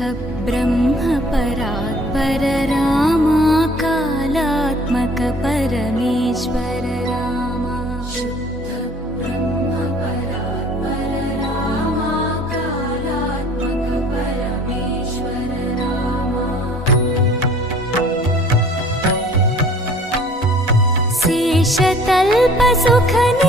ब्रह्म परात्पर रामा कालात्मक परमेश्वर रामा शुद्ध ब्रह्म परात्पर रामा कालात्मक परमेश्वर रामा शेषतल्प सुख